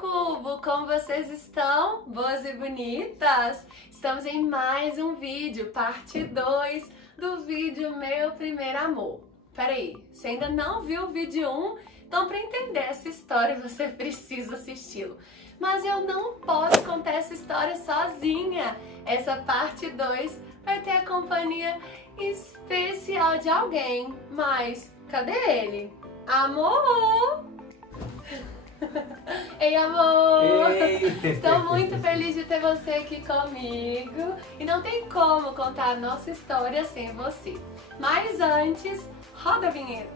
Cubo! Como vocês estão? Boas e bonitas? Estamos em mais um vídeo, parte 2 do vídeo Meu Primeiro Amor. Peraí, você ainda não viu o vídeo 1? Então para entender essa história você precisa assisti-lo. Mas eu não posso contar essa história sozinha. Essa parte 2 vai ter a companhia especial de alguém. Mas cadê ele? Amor! Ei, amor! Ei. Estou muito feliz de ter você aqui comigo e não tem como contar a nossa história sem você. Mas antes, roda a vinheta!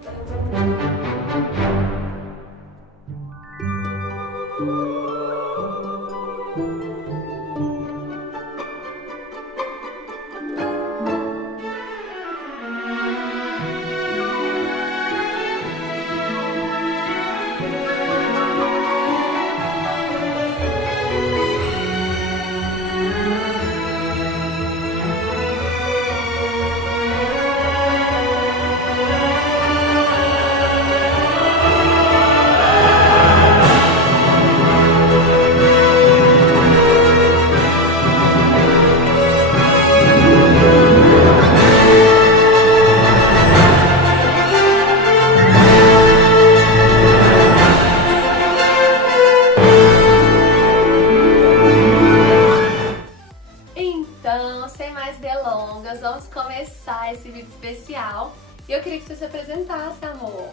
Então, sem mais delongas, vamos começar esse vídeo especial. E eu queria que você se apresentasse, amor.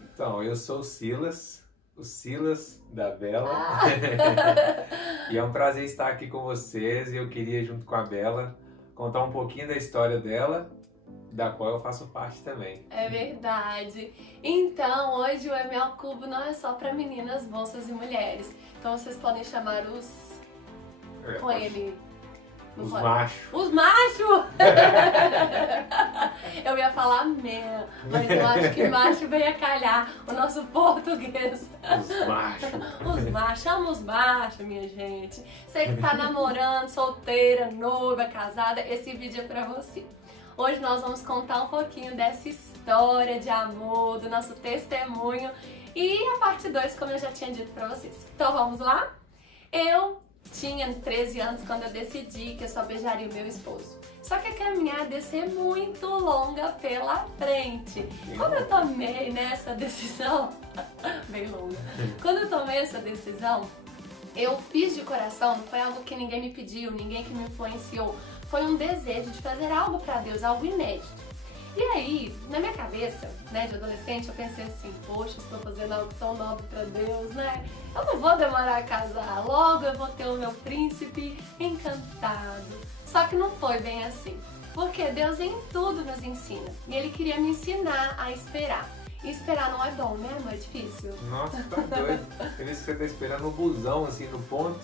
Então, eu sou o Silas da Bela. E é um prazer estar aqui com vocês. E eu queria, junto com a Bela, contar um pouquinho da história dela, da qual eu faço parte também. É verdade. Então, hoje o ML Cubo não é só para meninas, moças e mulheres. Então, vocês podem chamar os... com ele... Os machos. Os machos! Eu ia falar mesmo, mas eu acho que macho vem a calhar o nosso português. Os machos. Os machos, chama os machos, minha gente. Você que tá namorando, solteira, noiva, casada, esse vídeo é pra você. Hoje nós vamos contar um pouquinho dessa história de amor, do nosso testemunho e a parte 2, como eu já tinha dito pra vocês. Então vamos lá? Eu tinha 13 anos quando eu decidi que eu só beijaria o meu esposo. Só que a caminhada ia ser muito longa pela frente. Quando eu tomei nessa decisão, bem longa, quando eu tomei essa decisão, eu fiz de coração, não foi algo que ninguém me pediu, ninguém que me influenciou. Foi um desejo de fazer algo pra Deus, algo inédito. E aí, na minha cabeça, né, de adolescente, eu pensei assim, poxa, estou fazendo algo tão nobre pra Deus, né? Eu não vou demorar a casar, logo eu vou ter o meu príncipe encantado. Só que não foi bem assim, porque Deus em tudo nos ensina. E Ele queria me ensinar a esperar. E esperar não é bom, né, amor? É difícil. Nossa, tá doido. Por isso que você tá esperando no busão, assim, no ponto.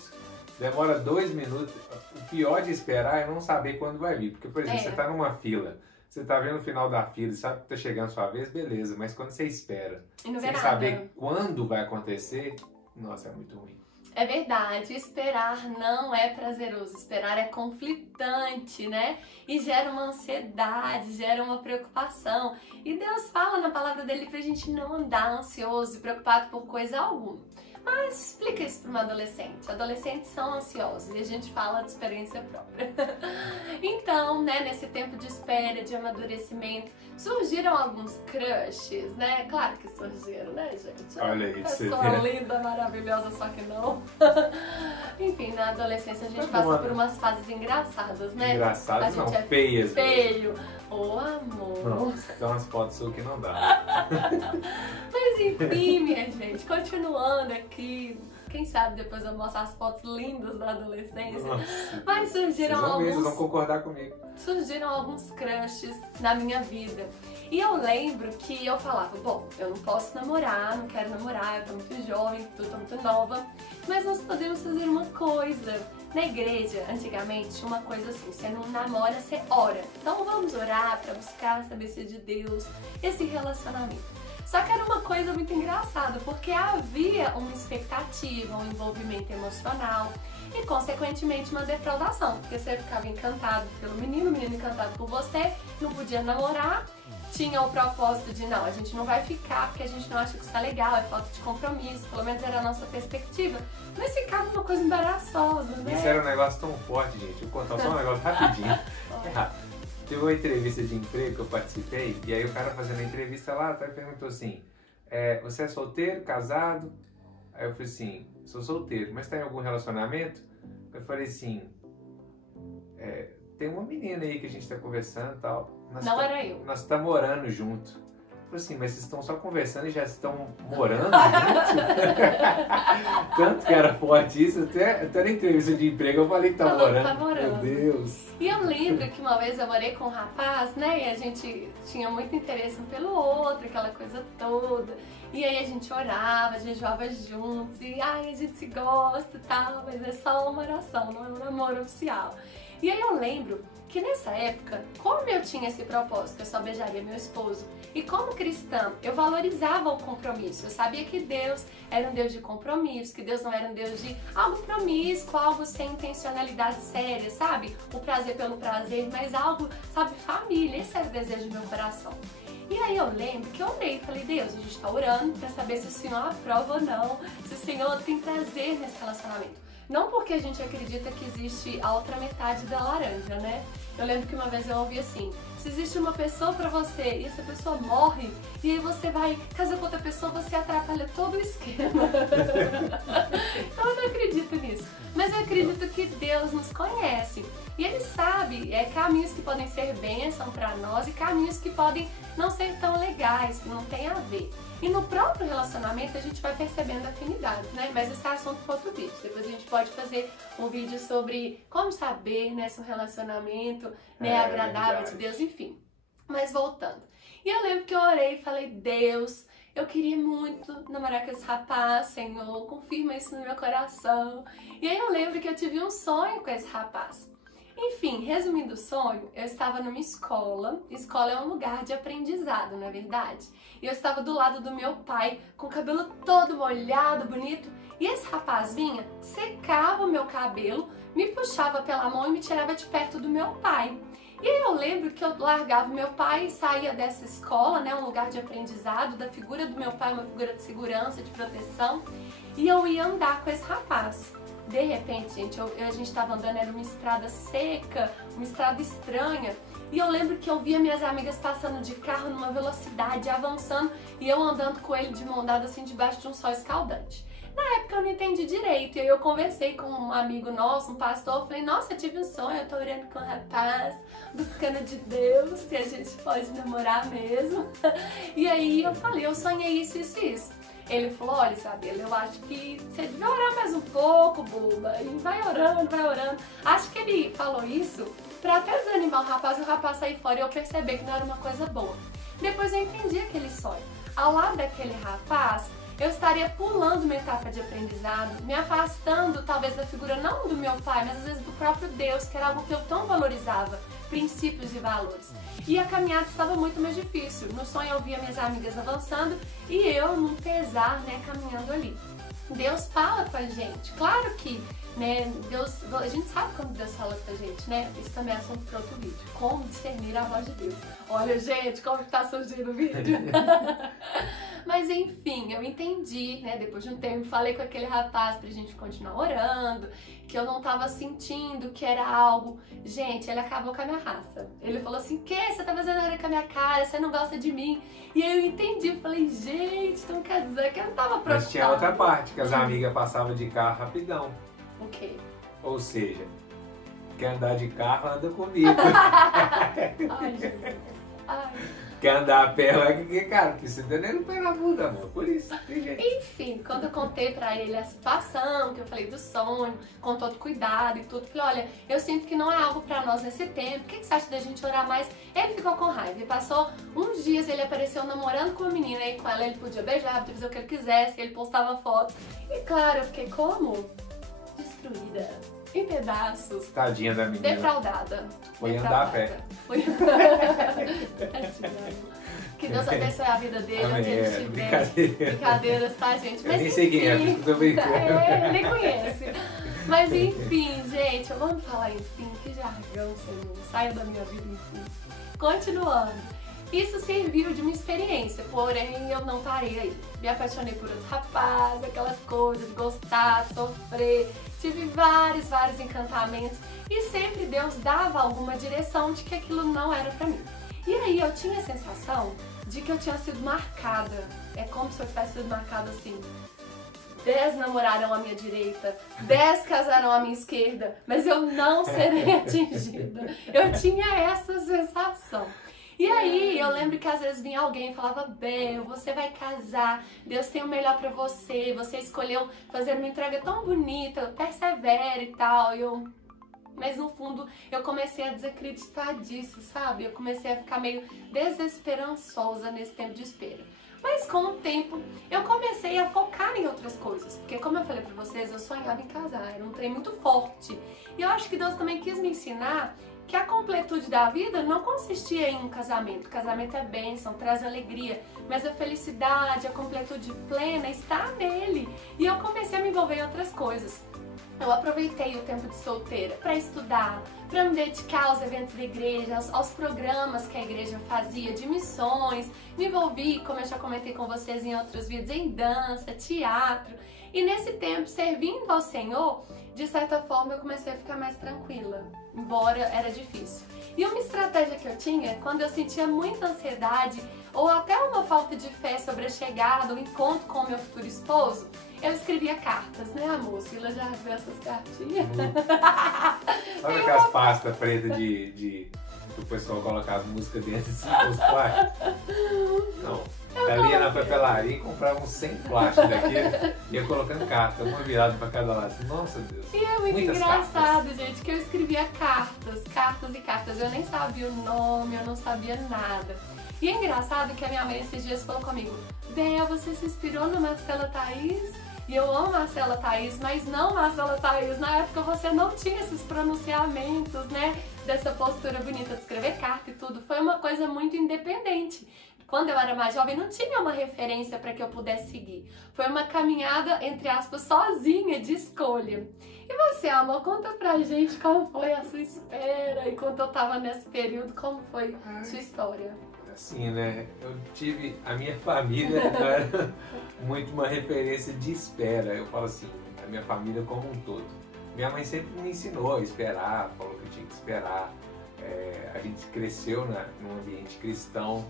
Demora 2 minutos. O pior de esperar é não saber quando vai vir. Porque, por exemplo, você tá numa fila. Você tá vendo o final da fila e sabe que tá chegando a sua vez, beleza. Mas quando você espera, sem saber quando vai acontecer, nossa, é muito ruim. É verdade, esperar não é prazeroso, esperar é conflitante, né? E gera uma ansiedade, gera uma preocupação. E Deus fala na palavra dele pra gente não andar ansioso e preocupado por coisa alguma. Mas explica isso para uma adolescente. Adolescentes são ansiosos e a gente fala de experiência própria. Então, né, nesse tempo de espera, de amadurecimento, surgiram alguns crushes, né? Claro que surgiram, né, gente? Olha isso. Pessoa linda, maravilhosa, só que não. Enfim, na adolescência a gente passa por umas fases engraçadas, né? Engraçadas não, é feias. Feio. Ô, amor. Nossa, tem umas fotos suas que não dá. Mas enfim, minha gente, continuando aqui, quem sabe depois eu mostro as fotos lindas da adolescência. Nossa. Mas Vocês vão concordar comigo. Surgiram alguns crushes na minha vida. E eu lembro que eu falava, bom, eu não posso namorar, não quero namorar, eu tô muito jovem, tô muito nova, mas nós podemos fazer uma coisa. Na igreja, antigamente, tinha uma coisa assim, você não namora, você ora. Então vamos orar pra buscar saber se é de Deus, esse relacionamento. Só que era uma coisa muito engraçada, porque havia uma expectativa, um envolvimento emocional e, consequentemente, uma defraudação, porque você ficava encantado pelo menino, o menino encantado por você, não podia namorar tinha o propósito de não, a gente não vai ficar porque a gente não acha que isso tá legal, é falta de compromisso, pelo menos era a nossa perspectiva, mas ficava uma coisa embaraçosa, né? Isso era um negócio tão forte, gente. Vou contar só um negócio rapidinho. Teve uma entrevista de emprego que eu participei, e aí o cara fazendo a entrevista lá, até perguntou assim, você é solteiro, casado? Aí eu falei assim, sou solteiro, mas tá em algum relacionamento? Eu falei assim, tem uma menina aí que a gente tá conversando e tal. Era eu. Nós tá morando junto. Eu falei assim, mas vocês estão só conversando e já estão morando junto? Tanto que era forte isso, até na entrevista de emprego eu falei que tá morando. Tá morando. Meu Deus. E eu lembro que uma vez eu morei com um rapaz, né, e a gente tinha muito interesse um pelo outro, aquela coisa toda. E aí a gente orava, a gente jejuava juntos, e a gente se gosta e tal, mas é só uma oração, não é um namoro oficial. E aí eu lembro que nessa época, como eu tinha esse propósito, eu só beijaria meu esposo, e como cristã, eu valorizava o compromisso. Eu sabia que Deus era um Deus de compromisso, que Deus não era um Deus de algo promíscuo, algo sem intencionalidade séria, sabe? O prazer pelo prazer, mas algo, sabe, família. Esse era o desejo do meu coração. E aí eu lembro que eu orei e falei, Deus, a gente tá orando pra saber se o Senhor aprova ou não, se o Senhor tem prazer nesse relacionamento. Não porque a gente acredita que existe a outra metade da laranja, né? Eu lembro que uma vez eu ouvi assim, se existe uma pessoa pra você e essa pessoa morre, e aí você vai casar com outra pessoa, você atrapalha todo o esquema. Então eu não acredito nisso. Mas eu acredito que Deus nos conhece. E Ele sabe caminhos que podem ser bênção pra nós e caminhos que podem não ser tão legais, que não tem a ver. E no próprio relacionamento a gente vai percebendo afinidades, né? Mas esse é assunto para outro vídeo. Depois a gente pode fazer um vídeo sobre como saber, né, se um relacionamento é agradável de Deus, enfim. Mas voltando. E eu lembro que eu orei e falei, Deus, eu queria muito namorar com esse rapaz, Senhor, confirma isso no meu coração. E aí eu lembro que eu tive um sonho com esse rapaz. Enfim, resumindo o sonho, eu estava numa escola. Escola é um lugar de aprendizado, não é verdade? E eu estava do lado do meu pai, com o cabelo todo molhado, bonito. E esse rapaz vinha, secava o meu cabelo, me puxava pela mão e me tirava de perto do meu pai. E aí eu lembro que eu largava o meu pai e saía dessa escola, né, um lugar de aprendizado, da figura do meu pai, uma figura de segurança, de proteção. E eu ia andar com esse rapaz. De repente, gente, a gente estava andando, era uma estrada seca, uma estrada estranha. E eu lembro que eu via minhas amigas passando de carro numa velocidade, avançando, e eu andando com ele de mão dada assim, debaixo de um sol escaldante. Na época eu não entendi direito, e aí eu conversei com um amigo nosso, um pastor, eu falei, nossa, eu tive um sonho, eu tô orando com um rapaz, buscando de Deus, se a gente pode namorar mesmo. E aí eu falei, eu sonhei isso, isso e isso. Ele falou, olha, Isabela, eu acho que você devia orar mais um pouco, boba, e vai orando, vai orando. Acho que ele falou isso pra até desanimar o rapaz sair fora e eu perceber que não era uma coisa boa. Depois eu entendi aquele sonho. Ao lado daquele rapaz, eu estaria pulando uma etapa de aprendizado, me afastando talvez da figura não do meu pai, mas às vezes do próprio Deus, que era algo que eu tão valorizava, princípios e valores. E a caminhada estava muito mais difícil. No sonho eu via minhas amigas avançando e eu num pesar, né, caminhando ali. Deus fala com a gente. Claro que, né, Deus, a gente sabe quando Deus fala com a gente, né? Isso também é assunto para outro vídeo. Como discernir a voz de Deus. Olha, gente, como que tá surgindo o vídeo. Mas enfim, eu entendi, né? Depois de um tempo, falei com aquele rapaz pra gente continuar orando, que eu não tava sentindo que era algo. Gente, ele acabou com a minha raça. Ele falou assim, que? Você tá fazendo hora com a minha cara, você não gosta de mim. E aí eu entendi, eu falei, gente, então quer dizer que eu não tava preocupada. Mas tinha outra parte, que as amigas passavam de carro rapidão. O quê? Ou seja, quer andar de carro, anda comigo. Ai, Jesus. Ai. Quer andar a pé lá, que cara, precisa nem no pé na bunda, amor. Por isso, tem jeito. Enfim, quando eu contei pra ele a situação, que eu falei do sonho, com todo cuidado e tudo, falei, olha, eu sinto que não é algo pra nós nesse tempo, o que você acha da gente orar mais? Ele ficou com raiva e passou uns dias, ele apareceu namorando com uma menina e com ela ele podia beijar, podia fazer o que ele quisesse, ele postava fotos. E claro, eu fiquei como? Destruída. Em pedaços. Tadinha da menina. Defraudada. Foi andar a pé. Foi. Que Deus abençoe a vida dele, onde ele estiver. Brincadeiras, tá, gente? Mas, eu nem sei quem é, tô brincando. Nem conhece. Mas enfim, gente, vamos falar enfim, que jargão, Senhor. Saia da minha vida, enfim. Continuando. Isso serviu de uma experiência, porém eu não parei aí. Me apaixonei por outros rapazes, aquelas coisas de gostar, de sofrer. Tive vários encantamentos e sempre Deus dava alguma direção de que aquilo não era pra mim. E aí eu tinha a sensação de que eu tinha sido marcada. É como se eu tivesse sido marcada assim. 10 namoraram à minha direita, 10 casaram à minha esquerda, mas eu não serei atingida. Eu tinha essa sensação. E aí, eu lembro que às vezes vinha alguém e falava, Bel, você vai casar, Deus tem o melhor pra você, você escolheu fazer uma entrega tão bonita, persevere e tal. Mas no fundo, eu comecei a desacreditar disso, sabe? Eu comecei a ficar meio desesperançosa nesse tempo de espera. Mas com o tempo, eu comecei a focar em outras coisas. Porque como eu falei pra vocês, eu sonhava em casar, era um trem muito forte. E eu acho que Deus também quis me ensinar que a completude da vida não consistia em um casamento. O casamento é bênção, traz alegria, mas a felicidade, a completude plena está nele. E eu comecei a me envolver em outras coisas. Eu aproveitei o tempo de solteira para estudar, para me dedicar aos eventos da igreja, aos programas que a igreja fazia de missões. Me envolvi, como eu já comentei com vocês em outros vídeos, em dança, teatro. E nesse tempo, servindo ao Senhor, de certa forma eu comecei a ficar mais tranquila, embora era difícil. E uma estratégia que eu tinha, quando eu sentia muita ansiedade ou até uma falta de fé sobre a chegada, o encontro com o meu futuro esposo, eu escrevia cartas, né, amor? Sila já viu essas cartinhas? Olha aquelas pastas pretas que o pessoal coloca as músicas dentro assim, os plásticos. Não. Ela ia na papelaria e comprava uns 100 plásticos daquele, ia colocando cartas, uma virada pra cada lado. Nossa Deus. E é muito engraçado, gente, que eu escrevia cartas e cartas. Eu nem sabia o nome, eu não sabia nada. E é engraçado que a minha mãe esses dias falou comigo, Bel, você se inspirou na Marcela Thaís? E eu amo Marcela Thaís, mas não Marcela Thaís. Na época você não tinha esses pronunciamentos, né? Dessa postura bonita de escrever carta e tudo. Foi uma coisa muito independente. Quando eu era mais jovem, não tinha uma referência para que eu pudesse seguir. Foi uma caminhada, entre aspas, sozinha, de escolha. E você, amor, conta pra gente como foi a sua espera e quando eu tava nesse período, como foi a sua história? Assim, né? Eu tive... A minha família não era muito uma referência de espera. Eu falo assim, a minha família como um todo. Minha mãe sempre me ensinou a esperar, falou que eu tinha que esperar. A gente cresceu num ambiente cristão.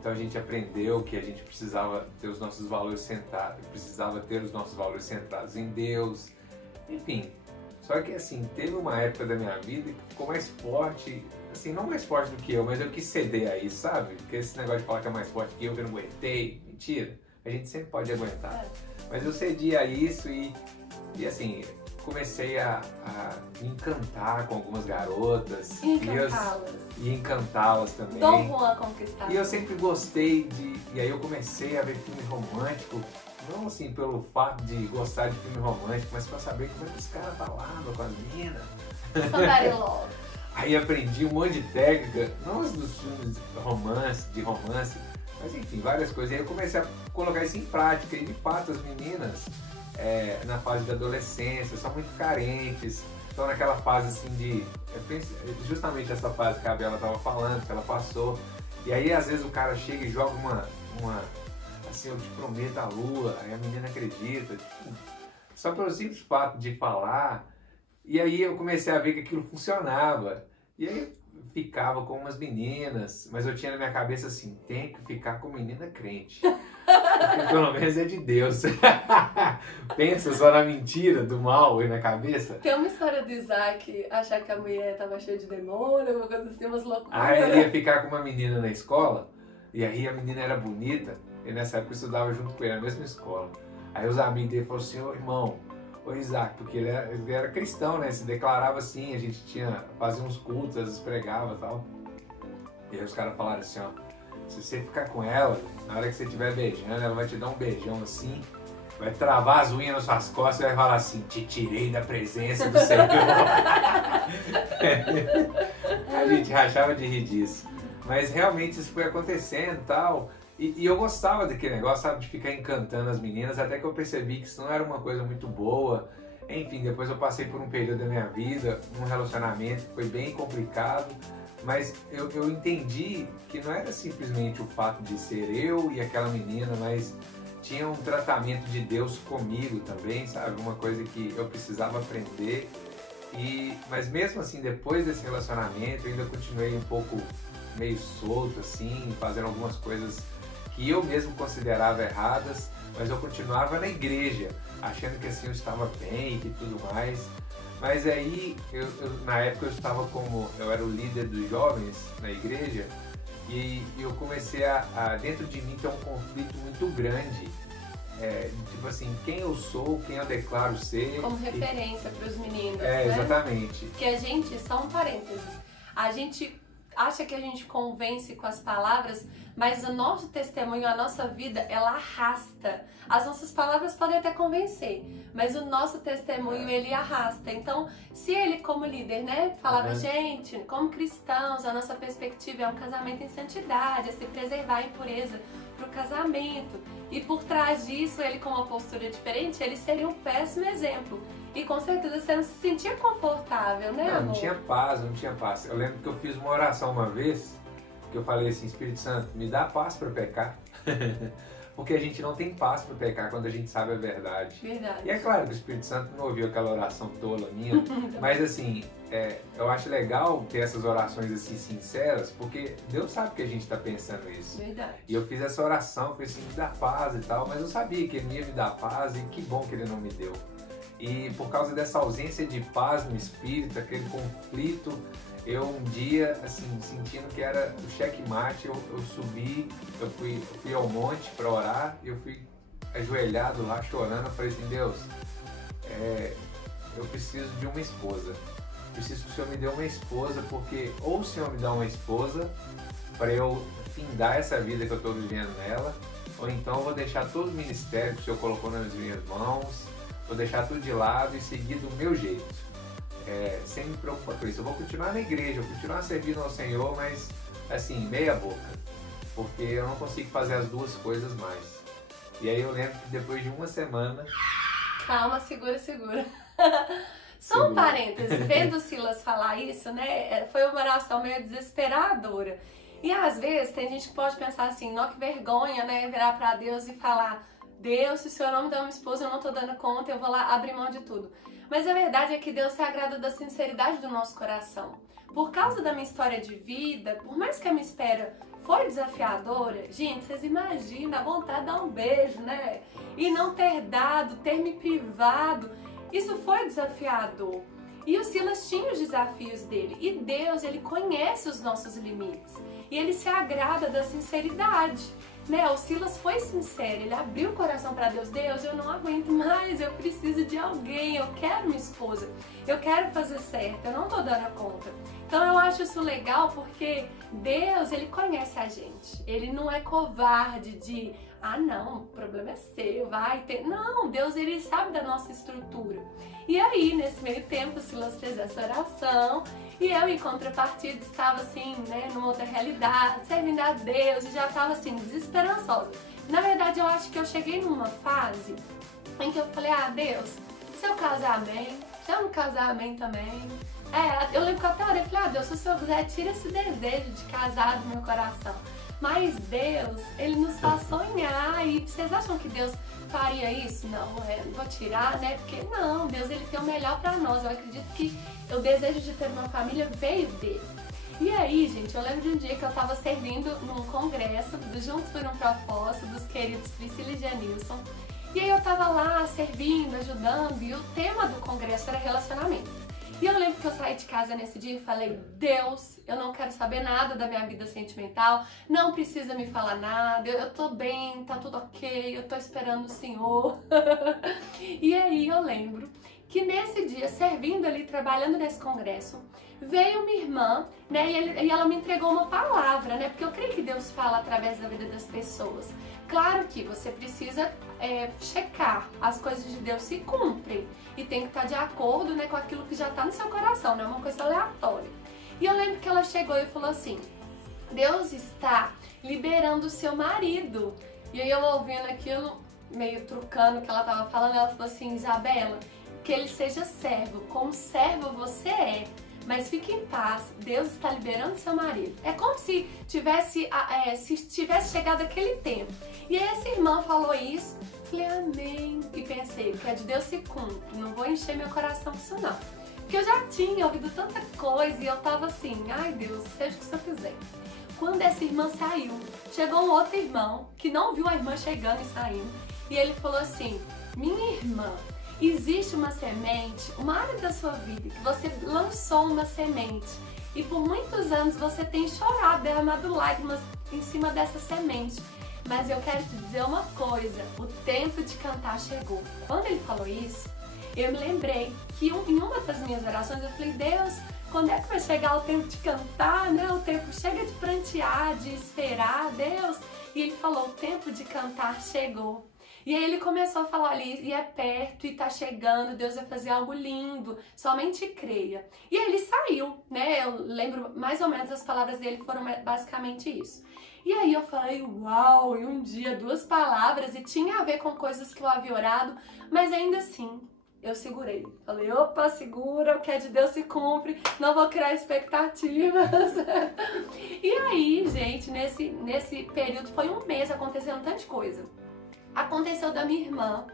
Então a gente aprendeu que a gente precisava ter os nossos valores centrados em Deus, enfim. Só que assim, teve uma época da minha vida que ficou mais forte, assim, não mais forte do que eu, mas eu quis ceder a isso, sabe? Porque esse negócio de falar que é mais forte que eu não aguentei, mentira, a gente sempre pode aguentar. Mas eu cedi a isso e assim, comecei a me encantar com algumas garotas. E encantá-las também. Dom Juan conquistar. E eu sempre gostei e aí eu comecei a ver filme romântico, não assim pelo fato de gostar de filme romântico, mas pra saber como é que os caras falavam com as meninas. Aí aprendi um monte de técnica, não dos filmes de romance, mas enfim, várias coisas. E aí eu comecei a colocar isso em prática e de fato as meninas... na fase da adolescência, são muito carentes, estão naquela fase assim justamente essa fase que a Bela estava falando, que ela passou, e aí às vezes o cara chega e joga uma assim, eu te prometo a lua, aí a menina acredita, só pelo simples fato de falar, e aí eu comecei a ver que aquilo funcionava, e aí eu ficava com umas meninas, mas eu tinha na minha cabeça assim, tem que ficar com menina crente. Porque pelo menos é de Deus. Pensa só na mentira do mal e na cabeça. Tem uma história do Isaac achar que a mulher tava cheia de demônio, uma coisa assim, umas loucuras. Aí ele ia ficar com uma menina na escola, e aí a menina era bonita, e nessa época eu estudava junto com ele na mesma escola. Aí os amigos dele falaram assim, ô irmão, ô Isaac, porque ele era cristão, né? Se declarava assim, a gente fazia uns cultos, às vezes pregava e tal. E aí os caras falaram assim, ó, se você ficar com ela, na hora que você estiver beijando, ela vai te dar um beijão assim, vai travar as unhas nas suas costas e vai falar assim, te tirei da presença do Senhor. A gente rachava de rir disso. Mas realmente isso foi acontecendo e tal. E eu gostava daquele negócio, sabe, de ficar encantando as meninas, até que eu percebi que isso não era uma coisa muito boa. Enfim, depois eu passei por um período da minha vida, um relacionamento que foi bem complicado. Mas eu entendi que não era simplesmente o fato de ser eu e aquela menina, mas tinha um tratamento de Deus comigo também, sabe? Uma coisa que eu precisava aprender. Mas mesmo assim, depois desse relacionamento, eu ainda continuei um pouco meio solto, assim, fazendo algumas coisas que eu mesmo considerava erradas, mas eu continuava na igreja, achando que assim eu estava bem e tudo mais. Mas aí, na época eu era o líder dos jovens na igreja, e eu comecei dentro de mim ter um conflito muito grande. Tipo assim, quem eu sou, quem eu declaro ser. Como referência para os meninos, né? Exatamente. Que a gente, só um parênteses, a gente acha que a gente convence com as palavras, mas o nosso testemunho, a nossa vida, ela arrasta. As nossas palavras podem até convencer, mas o nosso testemunho, ele arrasta. Então, se ele como líder, né, falava, gente, como cristãos, a nossa perspectiva é um casamento em santidade, é se preservar a impureza para o casamento. E por trás disso, ele com uma postura diferente, ele seria um péssimo exemplo. E com certeza você não se sentia confortável, né, amor? Não tinha paz. Eu lembro que eu fiz uma oração uma vez, que eu falei assim, Espírito Santo, me dá paz para pecar. Porque a gente não tem paz para pecar quando a gente sabe a verdade. Verdade. E é claro que o Espírito Santo não ouviu aquela oração tola minha, mas assim, eu acho legal ter essas orações assim sinceras, porque Deus sabe que a gente está pensando isso. Verdade. E eu fiz essa oração, falei assim, me dá paz e tal, mas eu sabia que Ele não ia me dar paz e que bom que Ele não me deu. E por causa dessa ausência de paz no espírito, aquele conflito, eu um dia, assim, sentindo que era o checkmate, eu subi, eu fui ao monte para orar, eu fui ajoelhado lá chorando, eu falei assim, Deus, eu preciso de uma esposa, preciso que o Senhor me dê uma esposa, porque ou o Senhor me dá uma esposa para eu findar essa vida que eu estou vivendo nela, ou então eu vou deixar todo o ministério que o Senhor colocou nas minhas mãos, vou deixar tudo de lado e seguir do meu jeito. Sem me preocupar com isso. Eu vou continuar na igreja, vou continuar servindo ao Senhor, mas assim, meia boca. Porque eu não consigo fazer as duas coisas mais. E aí eu lembro que depois de uma semana... Calma, segura. Só um parênteses, vendo o Silas falar isso, né? Foi uma oração meio desesperadora. E às vezes tem gente que pode pensar assim, não, que vergonha, né? Virar pra Deus e falar, Deus, se o Senhor não me dá uma esposa, eu não tô dando conta, eu vou lá abrir mão de tudo. Mas a verdade é que Deus se agrada da sinceridade do nosso coração. Por causa da minha história de vida, por mais que a minha espera foi desafiadora, gente, vocês imaginam a vontade de dar um beijo, né? E não ter dado, ter me privado, isso foi desafiador. E o Silas tinha os desafios dele. E Deus, Ele conhece os nossos limites. E Ele se agrada da sinceridade. Né? O Silas foi sincero, ele abriu o coração para Deus. Deus, eu não aguento mais, eu preciso de alguém, eu quero uma esposa, eu quero fazer certo, eu não tô dando conta. Então eu acho isso legal porque Deus, Ele conhece a gente. Ele não é covarde de, não, o problema é seu, vai ter... Não, Deus, Ele sabe da nossa estrutura. E aí, nesse meio tempo, o Silas fez essa oração e eu, em contrapartida, estava assim, né, numa outra realidade, servindo a Deus e já estava assim, desesperançosa. Na verdade, eu acho que eu cheguei numa fase em que eu falei, Deus, se eu casar, amém. Se eu não casar, amém também. Eu lembro que eu até orei e falei, Deus, se o Senhor quiser, tira esse desejo de casar do meu coração. Mas Deus, Ele nos faz sonhar. E vocês acham que Deus faria isso? Não, não vou tirar, né? Porque não, Deus, Ele tem o melhor pra nós. Eu acredito que o desejo de ter uma família veio dele. E aí, gente, eu lembro de um dia que eu tava servindo num congresso do Juntos por um Propósito, dos queridos Priscila e Janilson. E aí eu tava lá servindo, ajudando, e o tema do congresso era relacionamento. E eu lembro que eu saí de casa nesse dia e falei, Deus, eu não quero saber nada da minha vida sentimental, não precisa me falar nada, eu tô bem, tá tudo ok, eu tô esperando o Senhor. E aí eu lembro que nesse dia, servindo ali, trabalhando nesse congresso, veio uma irmã, né, e ela me entregou uma palavra, né, porque eu creio que Deus fala através da vida das pessoas. Claro que você precisa checar, as coisas de Deus se cumprem e tem que estar de acordo, né, com aquilo que já está no seu coração, não é uma coisa aleatória. E eu lembro que ela chegou e falou assim, Deus está liberando o seu marido. E aí eu ouvindo aquilo, meio trucando o que ela estava falando, ela falou assim, Isabela, que ele seja servo, como servo você é, mas fique em paz, Deus está liberando seu marido. É como se tivesse chegado aquele tempo. E aí essa irmã falou isso, falei, amém. E pensei, o que é de Deus se cumpre, não vou encher meu coração com isso não. Porque eu já tinha ouvido tanta coisa e eu tava assim, ai Deus, seja o que o Senhor quiser. Quando essa irmã saiu, chegou um outro irmão que não viu a irmã chegando e saindo. E ele falou assim, minha irmã, existe uma semente, uma área da sua vida que você lançou uma semente. E por muitos anos você tem chorado, derramado lágrimas em cima dessa semente. Mas eu quero te dizer uma coisa, o tempo de cantar chegou. Quando ele falou isso, eu me lembrei que em uma das minhas orações eu falei, Deus, quando é que vai chegar o tempo de cantar, né? O tempo chega de prantear, de esperar, Deus. E ele falou, o tempo de cantar chegou. E aí ele começou a falar ali, e é perto, e tá chegando, Deus vai fazer algo lindo, somente creia. E aí ele saiu, né? Eu lembro mais ou menos as palavras dele foram basicamente isso. E aí eu falei, uau, e um dia 2 palavras, e tinha a ver com coisas que eu havia orado, mas ainda assim, eu segurei. Falei, opa, segura, o que é de Deus se cumpre, não vou criar expectativas. E aí, gente, nesse período, foi um mês acontecendo tanta coisa. Aconteceu da minha irmã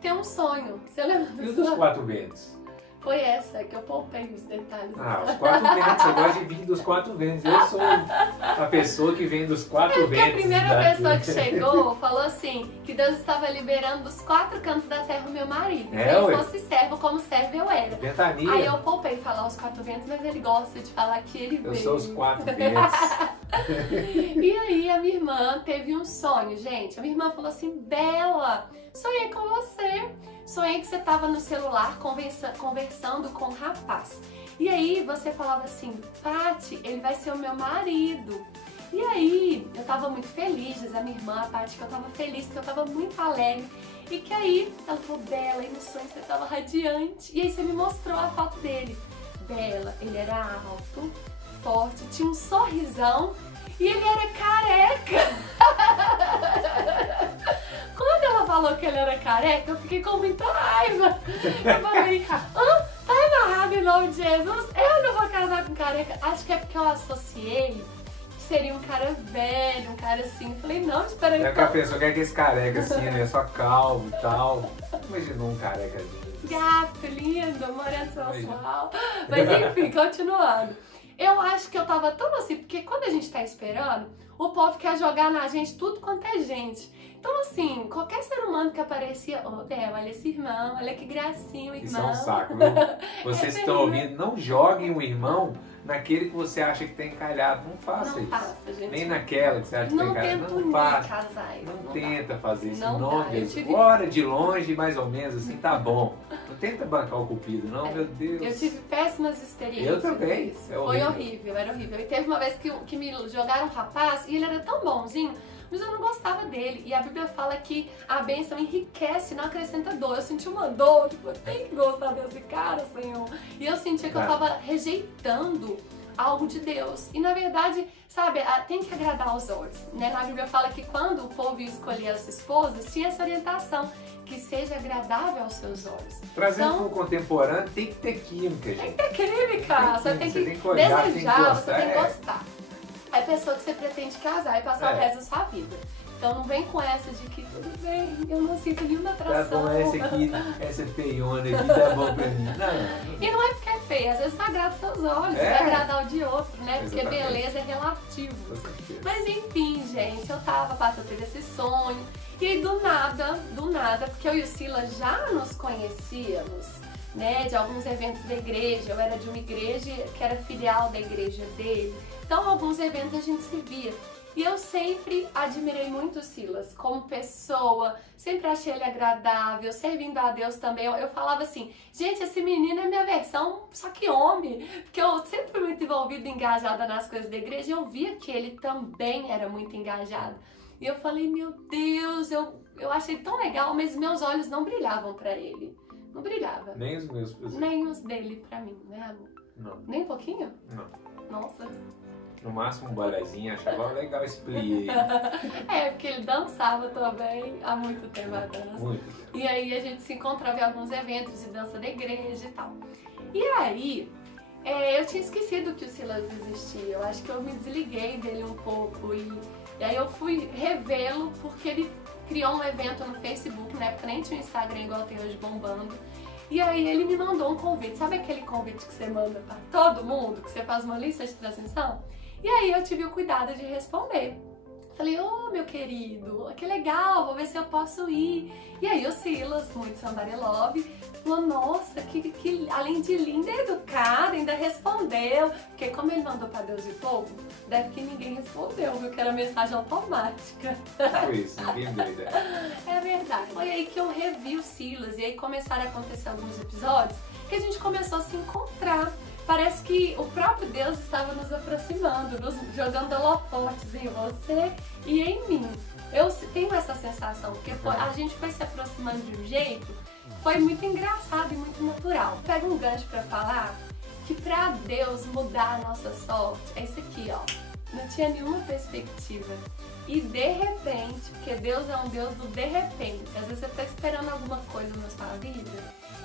ter um sonho. Você lembra? E os dos 4 ventos? Foi essa que eu poupei os detalhes. Os 4 ventos. Você gosta de vir dos 4 ventos. Eu sou a pessoa que vem dos 4 ventos. A primeira pessoa que chegou falou assim, que Deus estava liberando dos 4 cantos da terra o meu marido. Se ele fosse servo, como servo eu era. Ventania. Aí eu poupei falar os 4 ventos, mas ele gosta de falar que ele veio. Eu sou os 4 ventos. E aí a minha irmã teve um sonho, gente. A minha irmã falou assim, Bela, sonhei com você. Sonhei que você estava no celular conversando com um rapaz. E aí você falava assim, Paty, ele vai ser o meu marido. E aí eu tava muito feliz, diz a minha irmã, a Paty, que eu tava feliz, que eu tava muito alegre. E que aí ela falou, Bela, e no sonho você tava radiante. E aí você me mostrou a foto dele. Bela, ele era alto, forte, tinha um sorrisão e ele era careca. Quando ela falou que ele era careca, eu fiquei com muita raiva. Eu falei, tá amarrado em nome de Jesus? Eu não vou casar com careca. Acho que é porque eu associei que seria um cara velho, um cara assim. Eu falei, não, espera aí. É que a pessoa quer que esse careca assim, né? Só calvo e tal. Imaginou um careca assim. Gato, lindo, moreno sensual. Mas enfim, continuando. Eu acho que eu tava tão assim, porque quando a gente tá esperando, o povo quer jogar na gente tudo quanto é gente. Então, assim, qualquer ser humano que aparecia, olha esse irmão, olha que gracinha o irmão. Isso é um saco, viu? Vocês que estão ouvindo, não joguem o irmão naquele que você acha que tem encalhado. Não faça isso. Não faça, gente. Nem naquela que você acha que tem encalhado. Não faça. Casais. Não tenta fazer isso. Não Não, dá. Deus. Bora de longe, mais ou menos, assim, tá bom. Não tenta bancar o cupido, não, meu Deus. Eu tive péssimas experiências. Eu também. Foi horrível, era horrível. E teve uma vez que me jogaram um rapaz e ele era tão bonzinho, mas eu não gostava dele. E a Bíblia fala que a bênção enriquece, não acrescenta dor. Eu senti uma dor, tipo, eu tenho que gostar desse cara, Senhor. E eu sentia que eu tava rejeitando algo de Deus. E na verdade, sabe, tem que agradar aos olhos, né? Na Bíblia fala que quando o povo ia escolher as esposas, tinha essa orientação, que seja agradável aos seus olhos. Trazendo para o contemporâneo, tem que ter química, gente. Tem que ter química, você tem que desejar, você tem que gostar. É a pessoa que você pretende casar e passar o resto da sua vida. Então não vem com essa de que tudo bem, eu não sinto nenhuma atração. Tá bom, essa feiona aqui tá bom pra mim. Não. E não é porque é feia, às vezes não agrada os seus olhos, vai agradar o de outro, né? Porque beleza é relativo. Mas enfim, gente, eu tava passando esse sonho. E aí do nada, porque eu e o Silas já nos conhecíamos, né? De alguns eventos da igreja, eu era de uma igreja que era filial da igreja dele. Então, alguns eventos a gente se via. E eu sempre admirei muito o Silas como pessoa, sempre achei ele agradável, servindo a Deus também. Eu falava assim, gente, esse menino é minha versão, só que homem. Porque eu sempre fui muito envolvida, engajada nas coisas da igreja e eu via que ele também era muito engajado. E eu falei, meu Deus, eu achei tão legal, mas meus olhos não brilhavam pra ele. Não brilhava. Nem os meus, por exemplo. Nem os dele pra mim, né, amor? Não. Nem um pouquinho? Não. Nossa. No máximo um bolezinho, achava legal esse plié. É, porque ele dançava também há muito tempo a dança. Muito tempo. E aí a gente se encontrava em alguns eventos de dança da igreja e tal. E aí, Eu tinha esquecido que o Silas existia. Eu acho que eu me desliguei dele um pouco e aí eu fui revê-lo porque ele criou um evento no Facebook, na época nem tinha um Instagram igual tem hoje bombando. E aí ele me mandou um convite. Sabe aquele convite que você manda pra todo mundo? Que você faz uma lista de transmissão? E aí eu tive o cuidado de responder. Falei, meu querido, que legal, vou ver se eu posso ir. E aí o Silas, muito somebody love, falou, nossa, que além de linda e educada, ainda respondeu. Porque como ele mandou pra Deus e povo, deve que ninguém respondeu, viu? Que era mensagem automática. Foi isso, ninguém deu ideia. É verdade. Foi aí que eu revi o Silas e aí começaram a acontecer alguns episódios que a gente começou a se encontrar. Parece que o próprio Deus estava nos aproximando, nos jogando holofotes em você e em mim. Eu tenho essa sensação, porque a gente foi se aproximando de um jeito, foi muito engraçado e muito natural. Pega um gancho pra falar que pra Deus mudar a nossa sorte, é isso aqui, ó. Não tinha nenhuma perspectiva. E de repente, porque Deus é um Deus do de repente. Às vezes você tá esperando alguma coisa na sua vida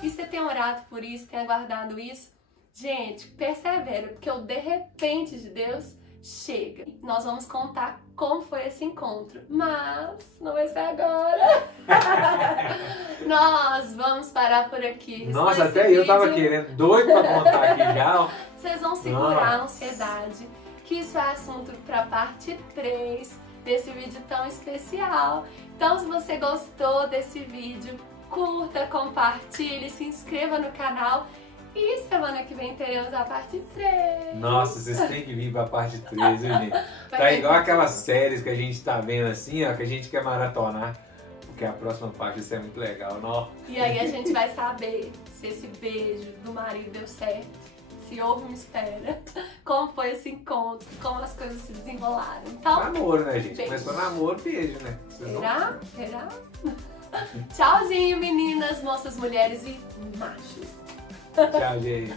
e você tem orado por isso, tem aguardado isso. Gente, persevera, porque o de repente de Deus chega. Nós vamos contar como foi esse encontro, mas não vai ser agora. Nós vamos parar por aqui. Nossa, até eu tava querendo, doido pra contar aqui já. Vocês vão segurar a ansiedade, que isso é assunto pra parte 3 desse vídeo tão especial. Então, se você gostou desse vídeo, curta, compartilhe, se inscreva no canal. E semana que vem teremos a parte 3. Nossa, vocês têm que vir pra parte 3, viu, gente? Tá igual aquelas séries que a gente tá vendo assim, ó, que a gente quer maratonar. Porque a próxima parte isso é muito legal, não? E aí a gente vai saber se esse beijo do marido deu certo, se houve uma espera, como foi esse encontro, como as coisas se desenrolaram. Então, namoro, né, gente? Beijo. Começou namoro, beijo, né? Será? Será? Tchauzinho, meninas, moças, mulheres e machos. Tchau, gente.